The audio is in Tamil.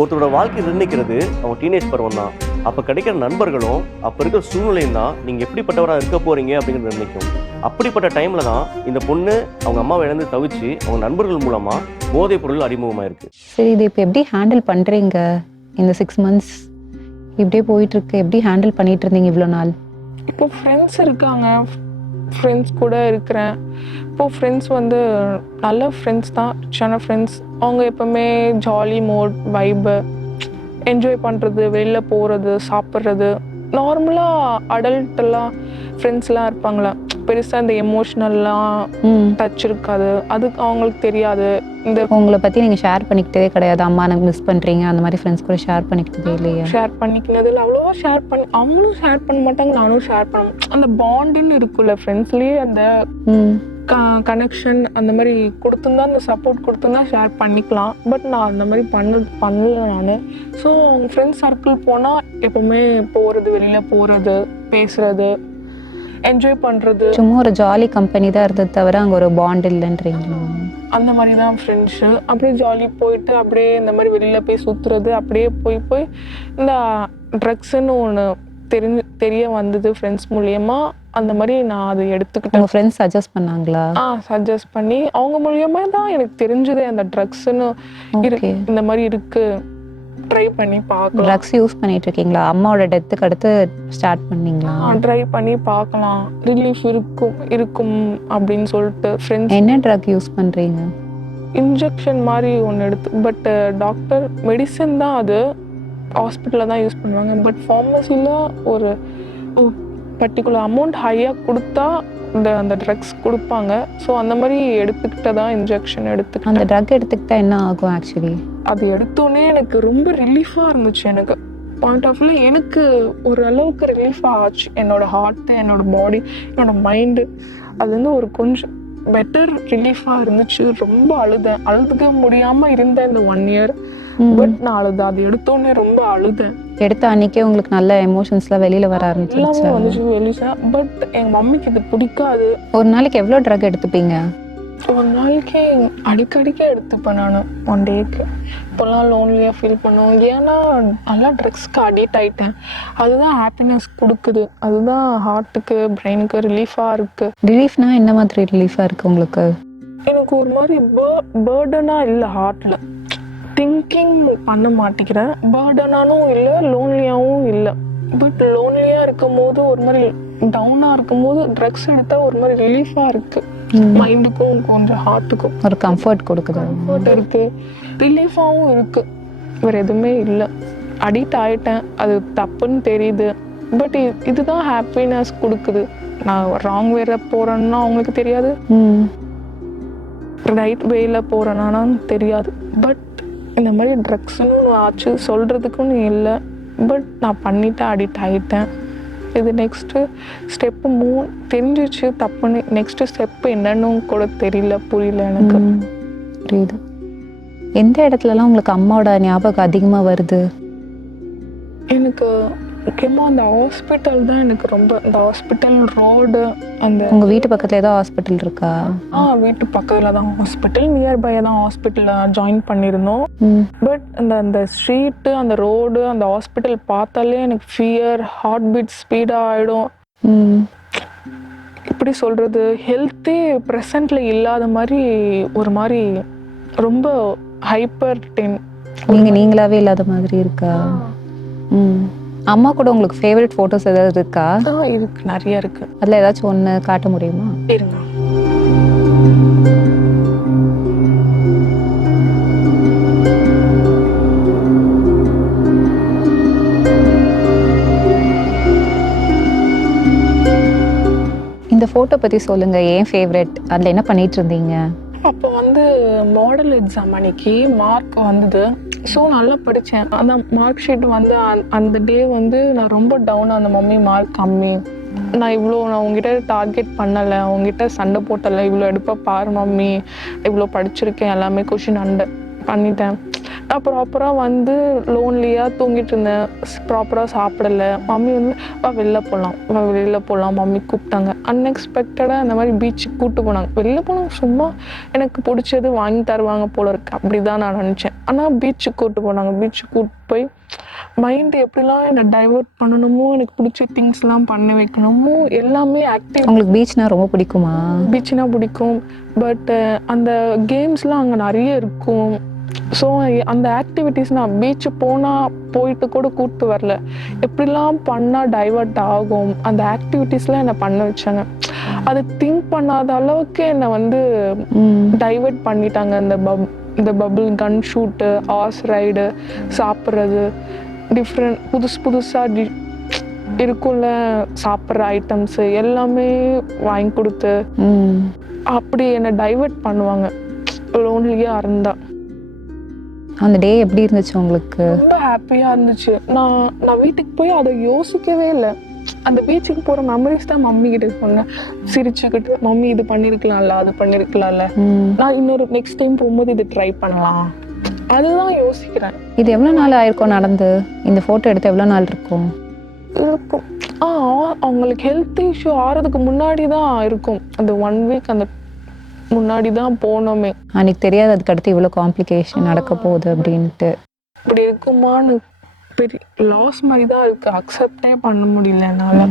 ஒருத்தரோட வாழ்க்கை நிர்ணயிக்கிறது அவங்க டீனேஜ் பருவம் தான். அப்போ கிடைக்கிற நண்பர்களும் அப்போ இருக்கிற சூழ்நிலையும் தான் நீங்கள் எப்படிப்பட்டவராக இருக்க போகிறீங்க அப்படிங்கிறது நிர்ணயிக்கும். அப்படிப்பட்ட டைமில் தான் இந்த பொண்ணு அவங்க அம்மாவை இழந்து தவிச்சு அவங்க நண்பர்கள் மூலமாக போதைப் பொருள் அறிமுகமாயிருக்கு. சரி, இது இப்போ எப்படி ஹேண்டில் பண்ணுறீங்க? இந்த 6 months இப்படியே போயிட்டுருக்கு. எப்படி ஹேண்டில் பண்ணிட்டு இருந்தீங்க இவ்வளோ நாள்? இப்போ ஃப்ரெண்ட்ஸ் இருக்காங்க, ஃப்ரெண்ட்ஸ் கூட இருக்கிறேன். இப்போது ஃப்ரெண்ட்ஸ் வந்து நல்ல ஃப்ரெண்ட்ஸ் தான், சின்ன ஃப்ரெண்ட்ஸ். அவங்க எப்போவுமே ஜாலி மோட், வைபு, என்ஜாய் பண்ணுறது, வெளியில் போகிறது, சாப்பிட்றது. நார்மலாக அடல்ட்டெல்லாம் ஃப்ரெண்ட்ஸ்லாம் இருப்பாங்களே, பெருசாக இந்த எமோஷ்னல்லாம் டச் இருக்காது, அது அவங்களுக்கு தெரியாது. இந்த உங்களை பற்றி நீங்கள் ஷேர் பண்ணிக்கிட்டதே கிடையாது? அம்மா எனக்கு மிஸ் பண்ணுறீங்க அந்த மாதிரி ஃப்ரெண்ட்ஸ் கூட ஷேர் பண்ணிக்கிட்டதே இல்லையா? ஷேர் பண்ணிக்கினதில் அவ்வளோவா ஷேர் பண்ணி அவங்களும் ஷேர் பண்ண மாட்டாங்க, நானும் ஷேர் பண்ண. அந்த பாண்டுன்னு இருக்குல்ல ஃப்ரெண்ட்ஸ்லேயே, அந்த கனெக்ஷன் அந்த மாதிரி கொடுத்துருந்தா, அந்த சப்போர்ட் கொடுத்துருந்தா ஷேர் பண்ணிக்கலாம். பட் நான் அந்த மாதிரி பண்ணல நான். ஸோ அவங்க ஃப்ரெண்ட்ஸ் சர்க்கிள் போனால் எப்போவுமே போகிறது, வெளியில் போகிறது, பேசுகிறது, என்ஜாய் பண்ணுறது. சும்மா ஒரு ஜாலி கம்பெனி தான் இருந்தது தவிர அங்கே ஒரு பாண்ட் இல்லைன்றீங்களா? அந்த மாதிரி தான் ஃப்ரெண்ட்ஸு. அப்படியே ஜாலி போயிட்டு அப்படியே இந்த மாதிரி வெளியில் போய் சுற்றுறது, அப்படியே போய் இந்த ட்ரக்ஸுன்னு ஒன்று தெரிய வந்தது ஃப்ரெண்ட்ஸ் மூலியமா. அந்த மாதிரி நான் அதை எடுத்துக்கிட்டேன். உங்கள் ஃப்ரெண்ட்ஸ் சஜஸ்ட் பண்ணாங்களா? சஜஸ்ட் பண்ணி அவங்க மூலியமா தான் எனக்கு தெரிஞ்சது அந்த ட்ரக்ஸ்ன்னு இருக்கு, இந்த மாதிரி இருக்கு, ட்ரை பண்ணி பார்க்கலாம். ட்ரக்ஸ் யூஸ் பண்ணிட்டு இருக்கீங்களா? அம்மாவோட டெத்துக்கு அடுத்து ஸ்டார்ட் பண்ணீங்களா? ட்ரை பண்ணி பார்க்கலாம், ரிலீஃப் இருக்கும் அப்படின்னு சொல்லிட்டு. ஃப்ரெண்ட்ஸ் என்ன ட்ரக் யூஸ் பண்ணுறீங்க? இன்ஜெக்ஷன் மாதிரி ஒன்று எடுத்து, பட் டாக்டர் மெடிசன் தான், அது ஹாஸ்பிட்டலில் தான் யூஸ் பண்ணுவாங்க. பட் ஃபார்மசியில் ஒரு பர்டிகுலர் அமௌண்ட் ஹையாக கொடுத்தா அந்த ட்ரக்ஸ் கொடுப்பாங்க. ஸோ அந்த மாதிரி எடுத்துக்கிட்ட தான் இன்ஜெக்ஷன் எடுத்துக்கிட்டேன். அந்த ட்ரக் எடுத்துக்கிட்டா என்ன ஆகும் ஆக்சுவலி? அது எடுத்தோடனே எனக்கு ரொம்ப ரிலீஃபாக இருந்துச்சு. எனக்கு பாயிண்ட் ஆஃப் வியூவில் எனக்கு ஒரு அளவுக்கு ரிலீஃபாக ஆச்சு. என்னோட ஹார்ட்டு, என்னோட பாடி, என்னோட மைண்டு, அது வந்து ஒரு கொஞ்சம் பெட்டர் ரிலீஃபாக இருந்துச்சு. ரொம்ப அழுதுக்க முடியாமல் இருந்தேன் இந்த 1 year. பட் நான் அழுதேன், அது எடுத்தோடனே ரொம்ப அழுதேன். எடுத்த அன்னைக்கே உங்களுக்கு நல்ல எமோஷன்ஸ்லாம் வெளியில் வர ஆரம்பிச்சு? எல்லாமே வந்துச்சு வெளியே. பட் எங்கள் மம்மிக்கு இது பிடிக்காது. ஒரு நாளைக்கு எவ்வளோ ட்ரக் எடுத்துப்பீங்க? ஒரு நாளைக்கு அடிக்கடிக்கே எடுத்துப்பேன் நான், 1 டேக்கு. இப்போல்லாம் லோன்லியாக ஃபீல் பண்ணுவோம், ஏன்னா நல்லா ட்ரக்ஸ்க்கு அடிக்ட் ஆகிட்டேன். அதுதான் ஹாப்பினஸ் கொடுக்குது, அதுதான் ஹார்ட்டுக்கு, பிரெயினுக்கு ரிலீஃபாக இருக்குது. ரிலீஃப்னா என்ன மாதிரி ரிலீஃபாக இருக்குது உங்களுக்கு? எனக்கு ஒரு மாதிரி பேர்டனாக இல்லை, ஹார்ட்டில் திங்கிங் பண்ண மாட்டேங்கிறேன். பேர்டனானும் இல்லை, லோன்லியாகவும் இல்லை. பட் லோன்லியாக இருக்கும் போது, ஒரு மாதிரி டவுனாக இருக்கும் போது ட்ரக்ஸ் எடுத்தால் ஒரு மாதிரி ரிலீஃபாக இருக்குது. மைண்டுக்கும் கொஞ்சம் ஹார்ட்டுக்கும் ஒரு கம்ஃபர்ட் கொடுக்குது. கம்ஃபர்ட் இருக்குது, ரிலீஃபாகவும் இருக்குது. வேறு எதுவுமே இல்லை. அடிக்ட் ஆகிட்டேன், அது தப்புன்னு தெரியுது. பட் இதுதான் ஹாப்பினஸ் கொடுக்குது. நான் ராங் வேற போகிறேன்னா அவங்களுக்கு தெரியாது, ரைட் வேல போகிறேன்னா தெரியாது. பட் இந்த மாதிரி ட்ரக்ஸ்ன்னு ஆச்சு சொல்கிறதுக்கும் இல்லை. பட் நான் பண்ணிட்டேன், அடிக்ட் ஆகிட்டேன். இது நெக்ஸ்ட்டு ஸ்டெப்பு தெரிஞ்சிச்சு தப்புன்னு. நெக்ஸ்ட்டு ஸ்டெப்பு என்னன்னு கூட புரியல எனக்கு. புரியுது. எந்த இடத்துலலாம் உங்களுக்கு அம்மாவோட ஞாபகம் அதிகமாக வருது? எனக்கு முக்கியமாக அந்த ஹாஸ்பிட்டல் தான் எனக்கு ரொம்ப, இந்த ஹாஸ்பிட்டல் ரோடு, அந்த உங்கள் வீட்டு பக்கத்தில் ஏதோ ஹாஸ்பிட்டல் இருக்கா? வீட்டு பக்கத்தில் தான் ஹாஸ்பிட்டல், நியர்பை தான் ஹாஸ்பிட்டலில் ஜாயின் பண்ணியிருந்தோம். பட் அந்த ஸ்ட்ரீட்டு, அந்த ரோடு, அந்த ஹாஸ்பிட்டல் பார்த்தாலே எனக்கு ஃபியர், ஹார்ட் பீட் ஸ்பீடாக ஆகிடும். இப்படி சொல்கிறது, ஹெல்த்தே ப்ரெசண்ட்டில் இல்லாத மாதிரி, ஒரு மாதிரி ரொம்ப ஹைப்பர் நீங்களாவே இல்லாத மாதிரி இருக்கா? அம்மா கூட உங்களுக்கு ஃபேவரட் ஃபோட்டோஸ் ஏதாவது இருக்கா? இருக்கு, நிறைய இருக்கு. அதில் ஏதாச்சும் ஒன்று காட்ட முடியுமா? இருங்க. இந்த ஃபோட்டோ பற்றி சொல்லுங்கள், ஏன் ஃபேவரட்? அதில் என்ன பண்ணிட்டு இருந்தீங்க? அப்போ வந்து மாடல் எக்ஸாம் அன்னைக்கு மார்க் வந்தது. ஸோ நல்லா படித்தேன். அந்த மார்க் ஷீட் வந்து அந்த டே வந்து நான் ரொம்ப டவுனாக, அந்த மம்மி மார்க் கம்மி, நான் உங்ககிட்ட டார்கெட் பண்ணலை, உங்ககிட்ட சண்டை போட்டலை, இவ்வளோ எடுப்ப பாரு மம்மி, இவ்வளோ படிச்சிருக்கேன், எல்லாமே கொஷின் பண்ணிட்டேன். நான் ப்ராப்பராக வந்து லோன்லியாக தூங்கிட்டு இருந்தேன், ப்ராப்பராக சாப்பிடலை. மம்மி வந்து வெளில போகலாம் மம்மி கூப்பிட்டாங்க. அன்எக்ஸ்பெக்டடாக அந்த மாதிரி பீச்சுக்கு கூப்பிட்டு போனாங்க. வெளில போனாங்க, சும்மா எனக்கு பிடிச்சது வாங்கி தருவாங்க போல இருக்கு, அப்படி தான் நான் நினச்சேன். ஆனால் பீச்சுக்கு கூப்பிட்டு போனாங்க. பீச்சுக்கு கூப்பிட்டு போய் மைண்டு எப்படிலாம் என்னை டைவர்ட் பண்ணணுமோ, எனக்கு பிடிச்ச திங்ஸ்லாம் பண்ண வைக்கணுமோ, எல்லாமே ஆக்டிவ். உங்களுக்கு பீச்னா ரொம்ப பிடிக்குமா? பீச்னா பிடிக்கும். பட் அந்த கேம்ஸ்லாம் அங்கே நிறைய இருக்கும். ஸோ அந்த ஆக்டிவிட்டீஸ் நான் பீச்சு போயிட்டு கூட கூப்பிட்டு வரல. எப்படிலாம் பண்ணால் டைவர்ட் ஆகும், அந்த ஆக்டிவிட்டீஸ்லாம் என்னை பண்ண வச்சாங்க. அதை திங்க் பண்ணாத அளவுக்கு என்னை வந்து டைவர்ட் பண்ணிட்டாங்க. இந்த பபிள் கன் ஷூட்டு, ஹார்ஸ் ரைடு, சாப்பிட்றது, டிஃப்ரெண்ட் புதுசாக இருக்கும்ல சாப்பிட்ற ஐட்டம்ஸு எல்லாமே வாங்கி கொடுத்து அப்படி என்னை டைவர்ட் பண்ணுவாங்க லோன்லியாக இருந்தா. அந்த டே எப்படி இருந்துச்சு உங்களுக்கு? ரொம்ப ஹாப்பியாக இருந்துச்சு. நான் வீட்டுக்கு போய் அதை யோசிக்கவே இல்லை. அந்த பீச்சுக்கு போகிற மெமரிஸ் தான் மம்மி கிட்ட சொன்னேன், சிரிச்சுக்கிட்டு, மம்மி இது பண்ணியிருக்கலாம்ல, அது பண்ணியிருக்கலாம்ல, நான் இன்னொரு நெக்ஸ்ட் டைம் போகும்போது இது ட்ரை பண்ணலாம், அதுதான் யோசிக்கிறேன். இது எவ்வளோ நாள் ஆயிருக்கும் நடந்து? இந்த ஃபோட்டோ எடுத்து எவ்வளோ நாள் இருக்கும்? அவங்களுக்கு ஹெல்த் இஷ்யூ ஆகிறதுக்கு முன்னாடி தான் இருக்கும். அந்த 1 வீக் அந்த முன்னாடி தான் போனோமே. அன்னைக்கு தெரியாது அதுக்கு அடுத்து இவ்வளோ காம்ப்ளிகேஷன் நடக்க போகுது அப்படின்ட்டு. இப்படி இருக்குமான்னு பெரிய லாஸ் மாதிரி தான் இருக்குது. அக்செப்டே பண்ண முடியல என்னால்.